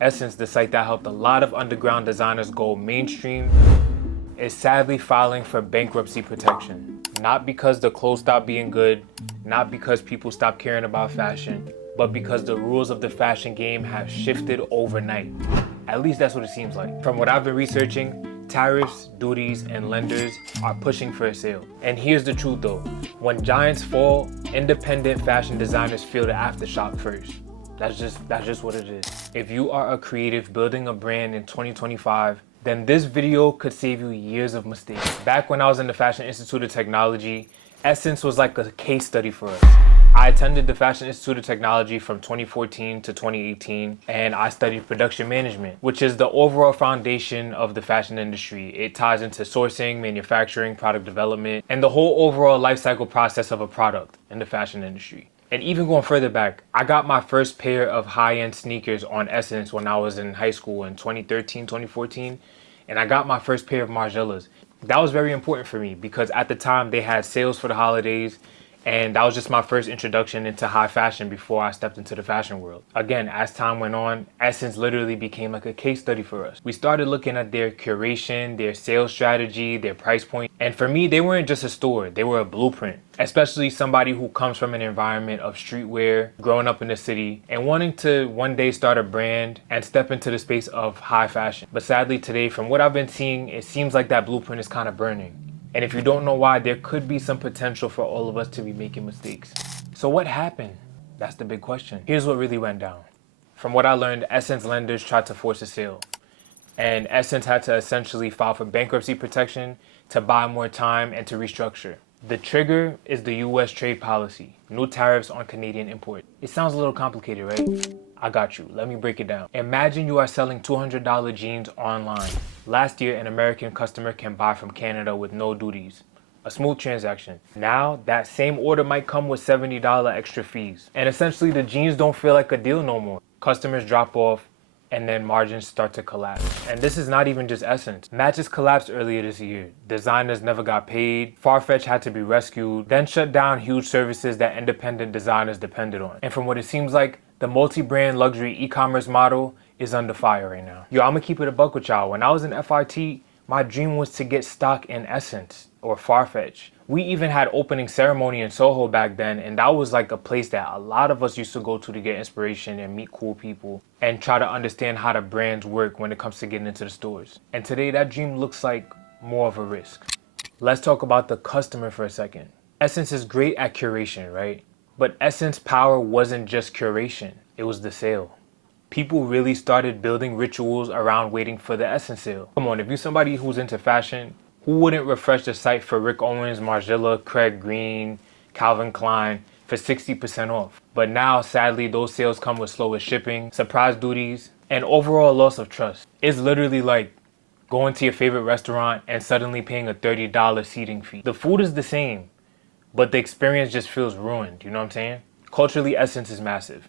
Ssense, the site that helped a lot of underground designers go mainstream, is sadly filing for bankruptcy protection. Not because the clothes stopped being good, not because people stopped caring about fashion, but because the rules of the fashion game have shifted overnight. At least that's what it seems like. From what I've been researching, tariffs, duties, and lenders are pushing for a sale. And here's the truth though, when giants fall, independent fashion designers feel the aftershock first. That's just what it is. If you are a creative building a brand in 2025, then this video could save you years of mistakes. Back when I was in the Fashion Institute of Technology, Ssense was like a case study for us. I attended the Fashion Institute of Technology from 2014 to 2018, and I studied production management, which is the overall foundation of the fashion industry. It ties into sourcing, manufacturing, product development, and the whole overall life cycle process of a product in the fashion industry. And even going further back, I got my first pair of high-end sneakers on Ssense when I was in high school in 2013, 2014, and I got my first pair of Margielas. That was very important for me because at the time they had sales for the holidays, and that was just my first introduction into high fashion before I stepped into the fashion world. Again, as time went on, Ssense literally became like a case study for us. We started looking at their curation, their sales strategy, their price point. And for me, they weren't just a store, they were a blueprint. Especially somebody who comes from an environment of streetwear, growing up in the city, and wanting to one day start a brand and step into the space of high fashion. But sadly today, from what I've been seeing, it seems like that blueprint is kind of burning. And if you don't know why, there could be some potential for all of us to be making mistakes. So what happened? That's the big question. Here's what really went down. From what I learned, Ssense lenders tried to force a sale. And Ssense had to essentially file for bankruptcy protection to buy more time and to restructure. The trigger is the US trade policy, new tariffs on Canadian import. It sounds a little complicated, right? I got you. Let me break it down. Imagine you are selling $200 jeans online. Last year, an American customer can buy from Canada with no duties. A smooth transaction. Now, that same order might come with $70 extra fees. And essentially, the jeans don't feel like a deal no more. Customers drop off, and then margins start to collapse. And this is not even just Ssense. Matches collapsed earlier this year. Designers never got paid. Farfetch had to be rescued, then shut down huge services that independent designers depended on. And from what it seems like, the multi-brand luxury e-commerce model is under fire right now. Yo, I'm gonna keep it a buck with y'all. When I was in FIT, my dream was to get stock in Ssense or Farfetch. We even had opening ceremony in Soho back then, and that was like a place that a lot of us used to go to get inspiration and meet cool people and try to understand how the brands work when it comes to getting into the stores. And today that dream looks like more of a risk. Let's talk about the customer for a second. Ssense is great at curation, right? But Ssense power wasn't just curation, it was the sale. People really started building rituals around waiting for the Ssense sale. Come on, if you're somebody who's into fashion, who wouldn't refresh the site for Rick Owens, Margiela, Craig Green, Calvin Klein for 60% off? But now, sadly, those sales come with slower shipping, surprise duties, and overall loss of trust. It's literally like going to your favorite restaurant and suddenly paying a $30 seating fee. The food is the same, but the experience just feels ruined, you know what I'm saying? Culturally, Ssense is massive.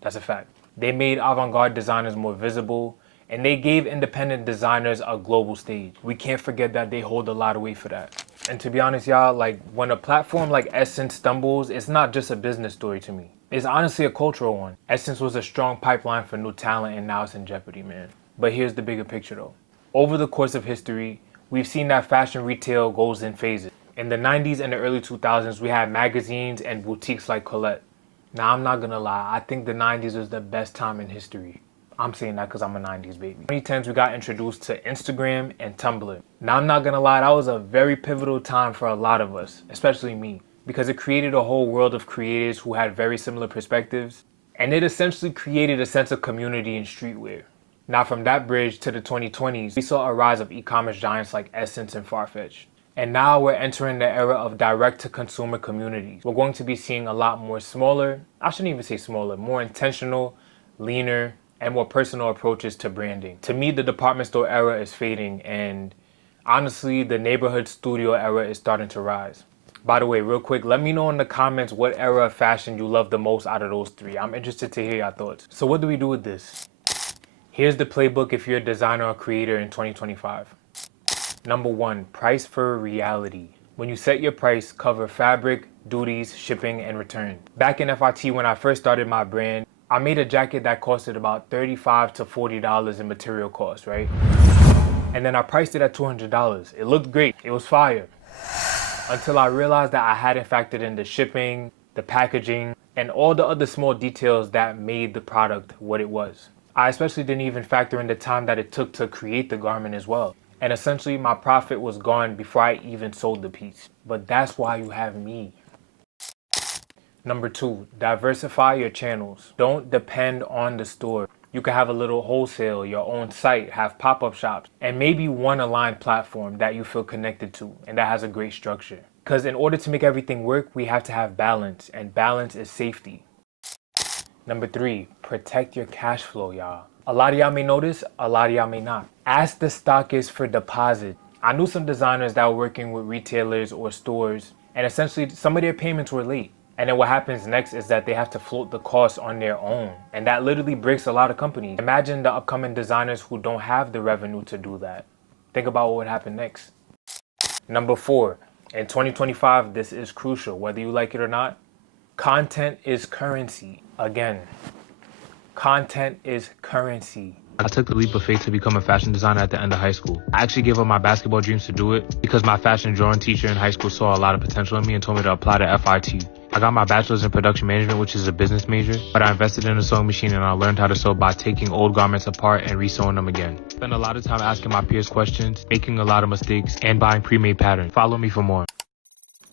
That's a fact. They made avant-garde designers more visible, and they gave independent designers a global stage. We can't forget that they hold a lot of weight for that. And to be honest, y'all, like when a platform like Ssense stumbles, it's not just a business story to me. It's honestly a cultural one. Ssense was a strong pipeline for new talent, and now it's in jeopardy, man. But here's the bigger picture though. Over the course of history, we've seen that fashion retail goes in phases. In the 90s and the early 2000s, we had magazines and boutiques like Colette. Now, I'm not gonna lie, I think the 90s was the best time in history. I'm saying that because I'm a 90s baby. In the 2010s, we got introduced to Instagram and Tumblr. Now, I'm not gonna lie, that was a very pivotal time for a lot of us, especially me, because it created a whole world of creators who had very similar perspectives, and it essentially created a sense of community in streetwear. Now, from that bridge to the 2020s, we saw a rise of e-commerce giants like Ssense and Farfetch. And now we're entering the era of direct-to-consumer communities. We're going to be seeing a lot more smaller, I shouldn't even say smaller, more intentional, leaner, and more personal approaches to branding. To me, the department store era is fading, and honestly, the neighborhood studio era is starting to rise. By the way, real quick, let me know in the comments what era of fashion you love the most out of those three. I'm interested to hear your thoughts. So what do we do with this? Here's the playbook if you're a designer or creator in 2025. Number 1, price for reality. When you set your price, cover fabric, duties, shipping, and return. Back in FIT when I first started my brand, I made a jacket that costed about $35 to $40 in material costs, right? And then I priced it at $200. It looked great, it was fire. Until I realized that I hadn't factored in the shipping, the packaging, and all the other small details that made the product what it was. I especially didn't even factor in the time that it took to create the garment as well. And essentially my profit was gone before I even sold the piece. But that's why you have me. Number 2, diversify your channels. Don't depend on the store. You can have a little wholesale, your own site, have pop-up shops, and maybe one aligned platform that you feel connected to and that has a great structure. Because in order to make everything work, we have to have balance, and balance is safety. Number 3, protect your cash flow, y'all. A lot of y'all may know this, a lot of y'all may not. Ask the stockist for deposit. I knew some designers that were working with retailers or stores, and essentially some of their payments were late. And then what happens next is that they have to float the cost on their own. And that literally breaks a lot of companies. Imagine the upcoming designers who don't have the revenue to do that. Think about what would happen next. Number 4, in 2025, this is crucial, whether you like it or not. Content is currency. Again, content is currency. I took the leap of faith to become a fashion designer at the end of high school. I actually gave up my basketball dreams to do it because my fashion drawing teacher in high school saw a lot of potential in me and told me to apply to FIT. I got my bachelor's in production management, which is a business major, but I invested in a sewing machine and I learned how to sew by taking old garments apart and resewing them again. Spent a lot of time asking my peers questions, making a lot of mistakes, and buying pre-made patterns. Follow me for more.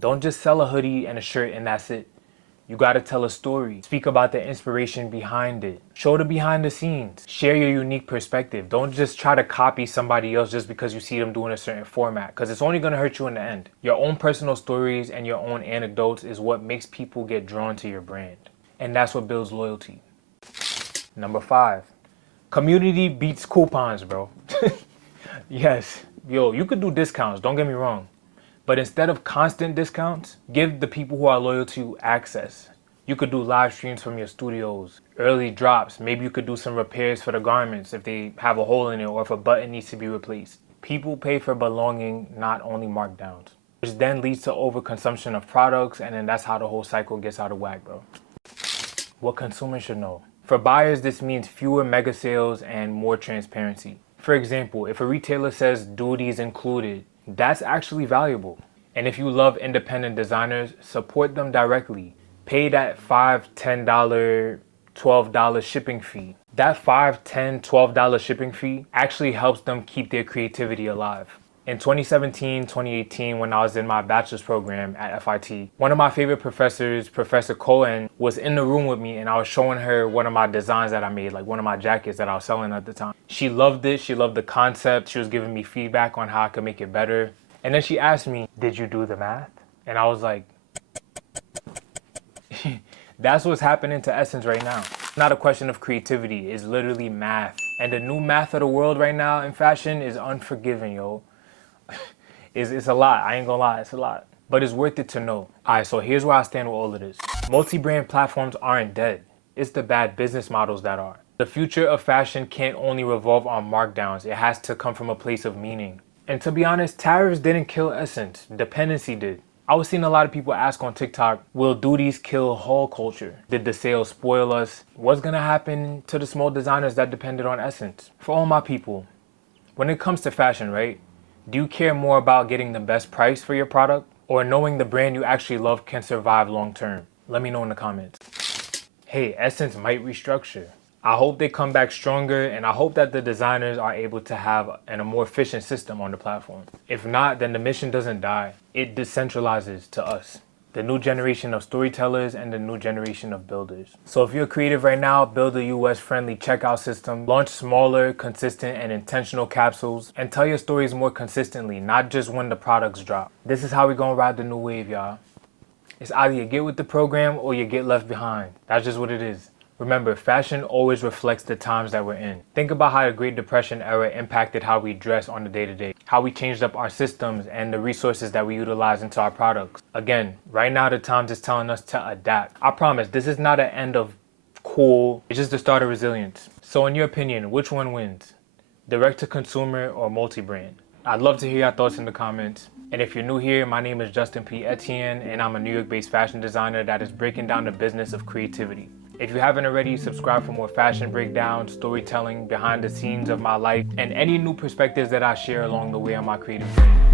Don't just sell a hoodie and a shirt and that's it. You gotta tell a story. Speak about the inspiration behind it. Show the behind the scenes. Share your unique perspective. Don't just try to copy somebody else just because you see them doing a certain format, because it's only gonna hurt you in the end. Your own personal stories and your own anecdotes is what makes people get drawn to your brand. And that's what builds loyalty. Number 5, community beats coupons, bro. Yes, yo, you could do discounts, don't get me wrong. But instead of constant discounts, give the people who are loyal to you access. You could do live streams from your studios, early drops. Maybe you could do some repairs for the garments if they have a hole in it or if a button needs to be replaced. People pay for belonging, not only markdowns, which then leads to overconsumption of products, and then that's how the whole cycle gets out of whack, bro. What consumers should know. For buyers, this means fewer mega sales and more transparency. For example, if a retailer says duties included, that's actually valuable. And if you love independent designers, support them directly. Pay that $5, $10, $12 shipping fee. That $5, $10, $12 shipping fee actually helps them keep their creativity alive. In 2017, 2018, when I was in my bachelor's program at FIT, one of my favorite professors, Professor Cohen, was in the room with me and I was showing her one of my designs that I made, like one of my jackets that I was selling at the time. She loved it, she loved the concept, she was giving me feedback on how I could make it better. And then she asked me, did you do the math? And I was like, that's what's happening to Ssense right now. It's not a question of creativity, it's literally math. And the new math of the world right now in fashion is unforgiving, yo. It's a lot, I ain't gonna lie, it's a lot. But it's worth it to know. Alright, so here's where I stand with all of this. Multi-brand platforms aren't dead. It's the bad business models that are. The future of fashion can't only revolve on markdowns. It has to come from a place of meaning. And to be honest, tariffs didn't kill Ssense. Dependency did. I was seeing a lot of people ask on TikTok, will duties kill haul culture? Did the sales spoil us? What's gonna happen to the small designers that depended on Ssense? For all my people, when it comes to fashion, right? Do you care more about getting the best price for your product or knowing the brand you actually love can survive long term? Let me know in the comments. Hey, Ssense might restructure. I hope they come back stronger, and I hope that the designers are able to have a more efficient system on the platform. If not, then the mission doesn't die. It decentralizes to us, the new generation of storytellers and the new generation of builders. So if you're creative right now, build a US-friendly checkout system, launch smaller, consistent, and intentional capsules, and tell your stories more consistently, not just when the products drop. This is how we're gonna ride the new wave, y'all. It's either you get with the program or you get left behind. That's just what it is. Remember, fashion always reflects the times that we're in. Think about how the Great Depression era impacted how we dress on the day-to-day, how we changed up our systems and the resources that we utilize into our products. Again, right now the times is telling us to adapt. I promise, this is not an end of cool, it's just the start of resilience. So in your opinion, which one wins? Direct-to-consumer or multi-brand? I'd love to hear your thoughts in the comments. And if you're new here, my name is Justin P. Etienne, and I'm a New York-based fashion designer that is breaking down the business of creativity. If you haven't already, subscribe for more fashion breakdowns, storytelling, behind the scenes of my life, and any new perspectives that I share along the way on my creative journey.